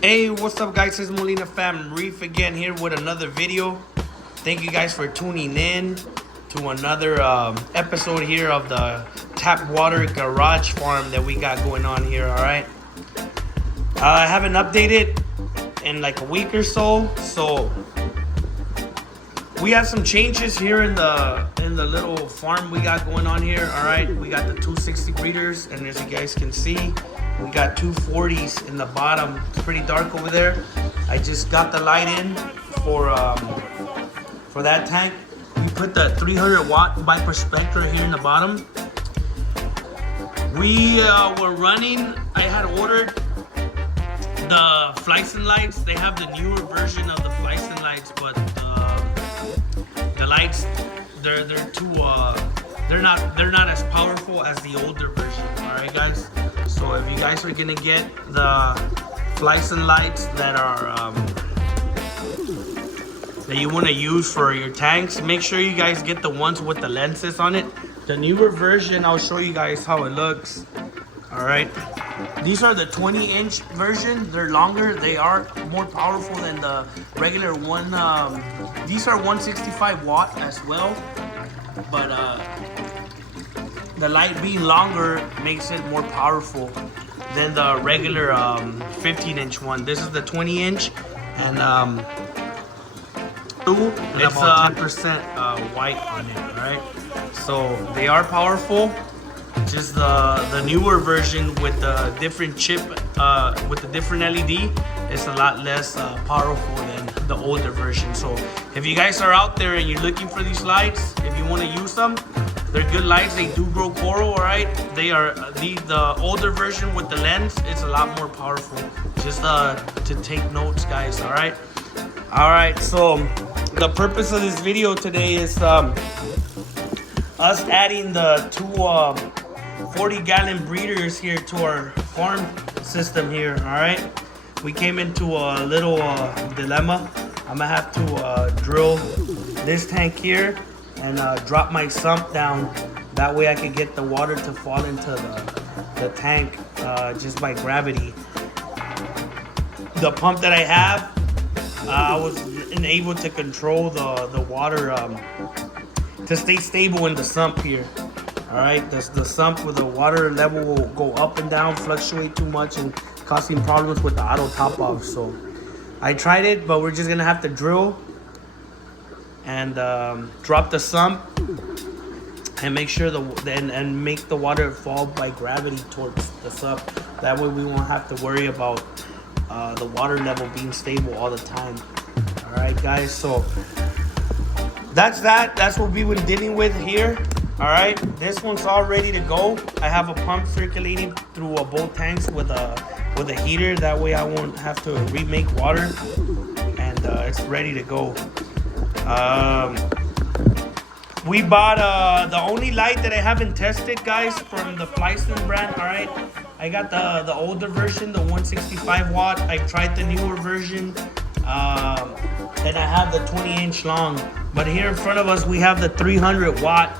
Hey, what's up guys, it's Molina fam, Reef again here with another video. Thank you guys for tuning in to another episode here of the tap water garage farm that we got going on here. All right, I haven't updated in like a week or so, we have some changes here in the little farm we got going on here. All right, we got the 260 breeders, and as you guys can see, we got 240s in the bottom. It's pretty dark over there. I just got the light in for that tank. We put the 300 watt biperspectra here in the bottom. We were running. I had ordered the Phlizon lights. They have the newer version of the Phlizon lights, but the lights they're too they're not as powerful as the older version. All right, guys. So if you guys are gonna get the Phlizon lights that are that you want to use for your tanks, make sure you guys get the ones with the lenses on it. The newer version, I'll show you guys how it looks. All right, these are the 20-inch version. They're longer. They are more powerful than the regular one. These are 165 watt as well, but the light being longer makes it more powerful than the regular 15-inch one. This is the 20-inch, and it's 10% white on it. All right, so they are powerful. Just the newer version with the different chip, with the different LED, is a lot less powerful than the older version. So if you guys are out there and you're looking for these lights, if you want to use them, they're good lights. They do grow coral. All right, they are the older version with the lens. It's a lot more powerful. Just to take notes, guys. All right. So the purpose of this video today is us adding the two 40-gallon breeders here to our farm system here. All right, we came into a little dilemma. I'm gonna have to drill this tank here and drop my sump down. That way I can get the water to fall into the tank just by gravity. The pump that I have, I was able to control the water to stay stable in the sump here. All right, the sump with the water level will go up and down, fluctuate too much, and causing problems with the auto top off. So I tried it, but we're just gonna have to drill and drop the sump and make sure and make the water fall by gravity towards the sump. That way we won't have to worry about the water level being stable all the time. All right, guys. So that's what we've been dealing with here. All right, this one's all ready to go. I have a pump circulating through both tanks with a heater. That way I won't have to remake water, and it's ready to go. We bought the only light that I haven't tested, guys, from the Phlizon brand. All right, I got the older version, the 165 watt. I tried the newer version, and I have the 20-inch long. But here in front of us, we have the 300 watt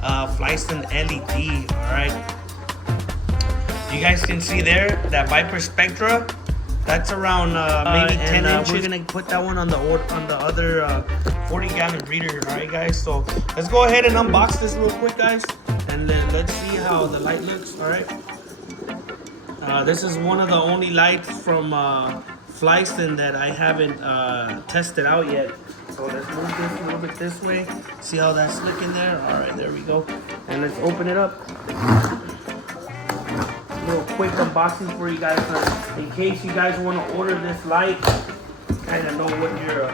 Phlizon LED. All right, you guys can see there that biperspectra. That's around maybe 10 inches. We're gonna put that one on the other 40-gallon breeder. All right, guys. So let's go ahead and unbox this real quick, guys, and then let's see how the light looks. All right. This is one of the only lights from Phlizon that I haven't tested out yet. So let's move this a little bit this way. See how that's looking there? All right, there we go. And let's open it up. A little quick unboxing for you guys, in case you guys want to order this light. Kind of know what you're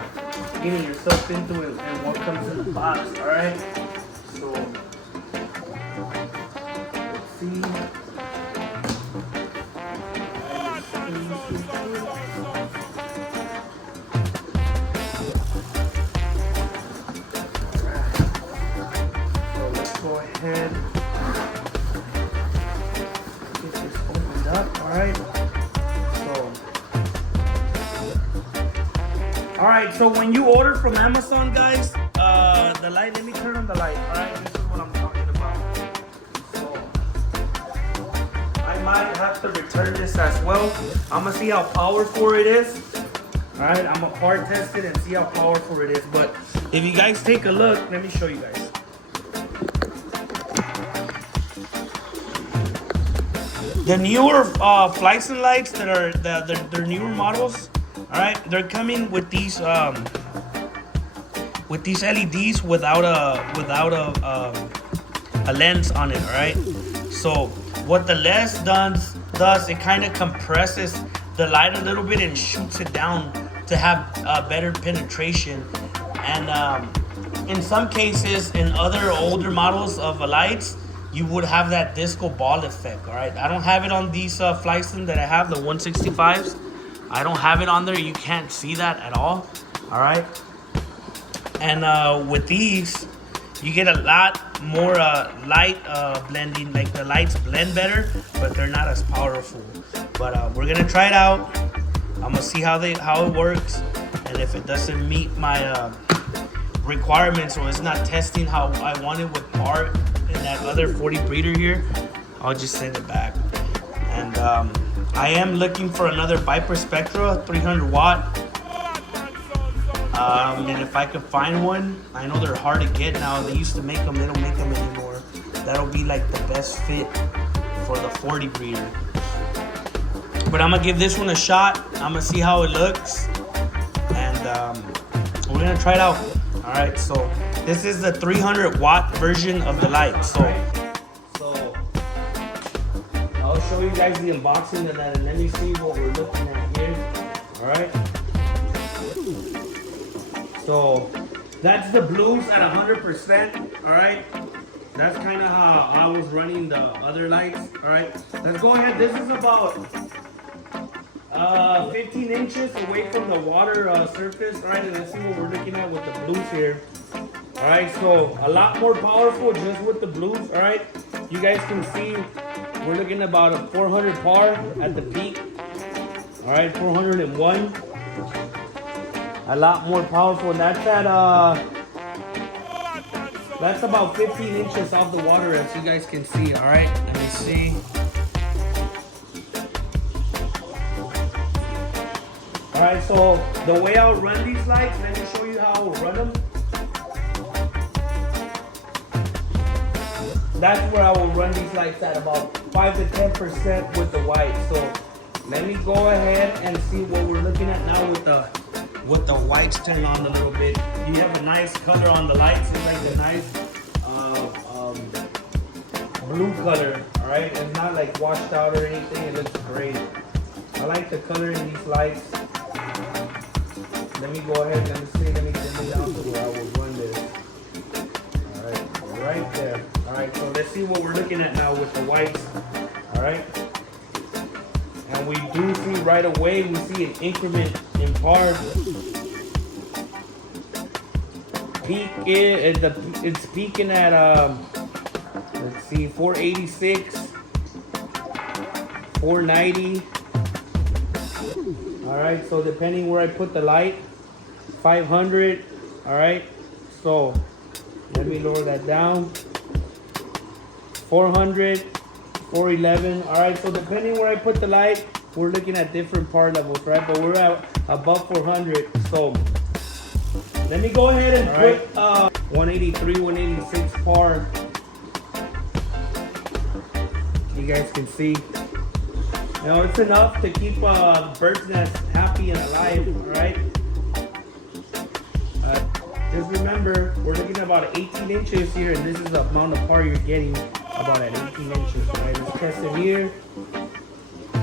getting yourself into and what comes in the box. All right. So let's see. Go ahead, get this opened up. All right, so when you order from Amazon, guys, the light, let me turn on the light. All right, this is what I'm talking about. So I might have to return this as well. I'm gonna see how powerful it is. All right, I'm gonna part test it and see how powerful it is. But if you guys take a look, let me show you guys. The newer Phlizon lights that are they're newer models. All right, they're coming with these LEDs without a lens on it. All right. So what the lens does it kind of compresses the light a little bit and shoots it down to have better penetration. And in some cases, in other older models of lights, you would have that disco ball effect. All right, I don't have it on these Phlizon that I have, the 165s. I don't have it on there. You can't see that at all. All right, and with these, you get a lot more light blending. Like the lights blend better, but they're not as powerful. But we're gonna try it out. I'm gonna see how it works, and if it doesn't meet my requirements or it's not testing how I want it with part in that other 40 breeder here, I'll just send it back. And I am looking for another Viper Spectra 300 watt. And if I could find one, I know they're hard to get now. They used to make them, they don't make them anymore. That'll be like the best fit for the 40 breeder. But I'm gonna give this one a shot. I'm gonna see how it looks, and we're gonna try it out. All right, so this is the 300 watt version of the light. So I'll show you guys the unboxing of that, and let me see what we're looking at here. All right. So that's the blues at 100%. All right. That's kind of how I was running the other lights. All right. Let's go ahead. This is about 15 inches away from the water surface. All right. And let's see what we're looking at with the blues here. All right. So a lot more powerful just with the blues. All right. You guys can see we're looking at about a 400 par at the peak. All right. 401. A lot more powerful. That's at that's about 15 inches off the water, as you guys can see. All right, let me see. All right, so the way I'll run these lights, let me show you how I'll run them. That's where I will run these lights at, about 5 to 10% with the white. So let me go ahead and see what we're looking at now with the whites turned on a little bit. You have a nice color on the lights. It's like a nice blue color. All right, it's not like washed out or anything. It looks great. I like the color in these lights. Let me go ahead. Let me see. Let me dim it down to where I will run this. All right, right there. All right, so let's see what we're looking at now with the whites. All right, and we do see right away. We see an increment in par. Peak it's peaking at let's see, 486, 490. All right, so depending where I put the light, 500. All right, so let me lower that down. 400, 411. All right, so depending where I put the light, we're looking at different par levels, right? But we're at above 400. So let me go ahead and put 183, 186 par. You guys can see. You know, it's enough to keep bird's nest happy and alive, all right? Just remember, we're looking at about 18 inches here, and this is the amount of par you're getting, about at 18 inches, all right? Let's test it here.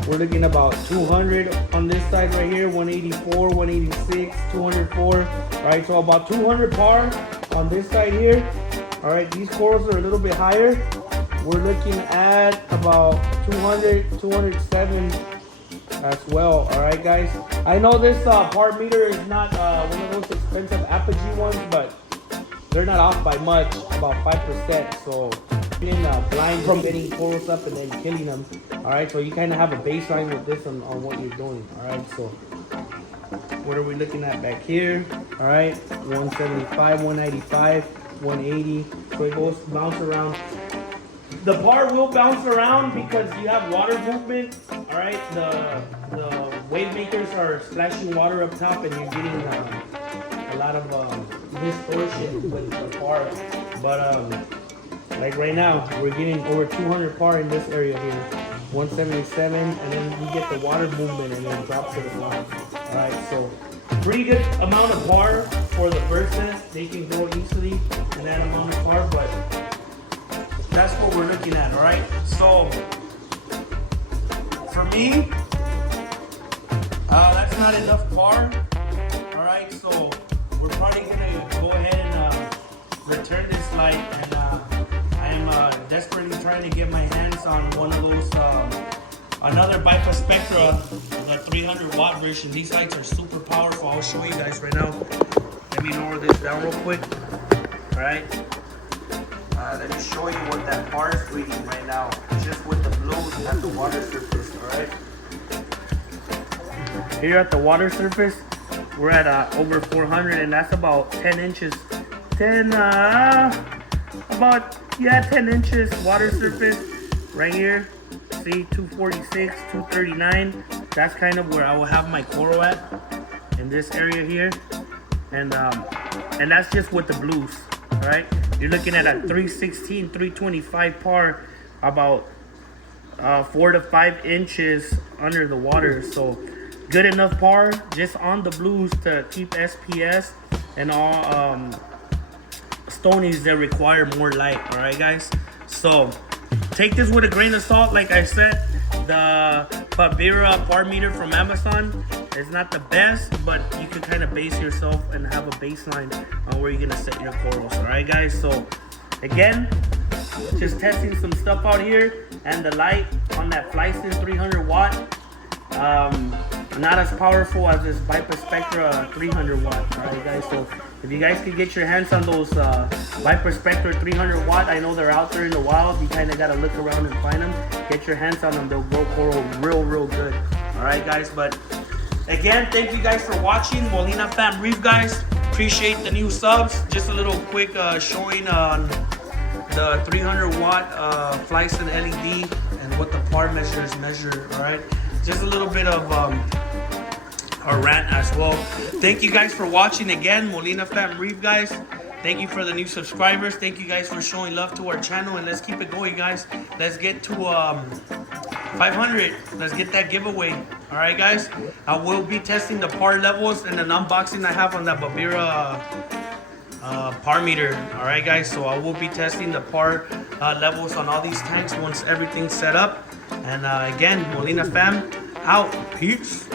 We're looking about 200 on this side right here, 184, 186, 204. All right, so about 200 par on this side here. All right, these corals are a little bit higher. We're looking at about 200, 207 as well. All right, guys. I know this par meter is not one of those expensive Apogee ones, but they're not off by much, about 5%. So blind from getting corals up and then killing them. All right, so you kind of have a baseline with this on what you're doing. All right, so what are we looking at back here? All right, 175, 195, 180. So it goes bounce around The par will bounce around because you have water movement. All right, the wave makers are splashing water up top, and you're getting a lot of distortion with the par. But like right now, we're getting over 200 par in this area here, 177, and then you get the water movement, and then it drops to the bottom. All right, so pretty good amount of par for the first set. They can go easily in that amount of par, but that's what we're looking at, all right? So, for me, that's not enough par, all right? So, we're probably gonna go ahead and return this light, and I am desperately trying to get my hands on one of those, another Viper Spectra, the 300 watt version. These lights are super powerful. I'll show you guys right now. Let me lower this down real quick, all right? Let me show you what that par is reading right now, just with the blues at the water surface, all right? Here at the water surface, we're at over 400, and that's about 10 inches. 10 inches water surface right here. See, 246, 239. That's kind of where I will have my coral at, in this area here. And that's just with the blues, all right? You're looking at a 316, 325 par, about 4 to 5 inches under the water. So good enough par just on the blues to keep SPS and all stonies that require more light. All right, guys. So take this with a grain of salt. Like I said, the Vabira par meter from Amazon is not the best, but you can kind of base yourself and have a baseline on where you're gonna set your corals. All right, guys. So again, just testing some stuff out here, and the light on that Phlizon 300 watt, not as powerful as this Viper Spectra 300 watt. All right, guys. So if you guys could get your hands on those Viper Spectra 300 watt, I know they're out there in the wild. You kind of got to look around and find them. Get your hands on them. They'll grow coral real good. All right, guys. But again, thank you guys for watching. Molina Fam Reef, guys. Appreciate the new subs. Just a little quick showing on the 300 watt Phlizon LED and what the par measures measure. All right. Just a little bit of a rant as well. Thank you guys for watching again, Molina Fam Reef, guys. Thank you for the new subscribers. Thank you guys for showing love to our channel, and let's keep it going, guys. Let's get to 500. Let's get that giveaway. All right, guys. I will be testing the par levels and an unboxing I have on that Vabira par meter. All right, guys. So I will be testing the par levels on all these tanks once everything's set up. And again, Molina Fam out. Peace.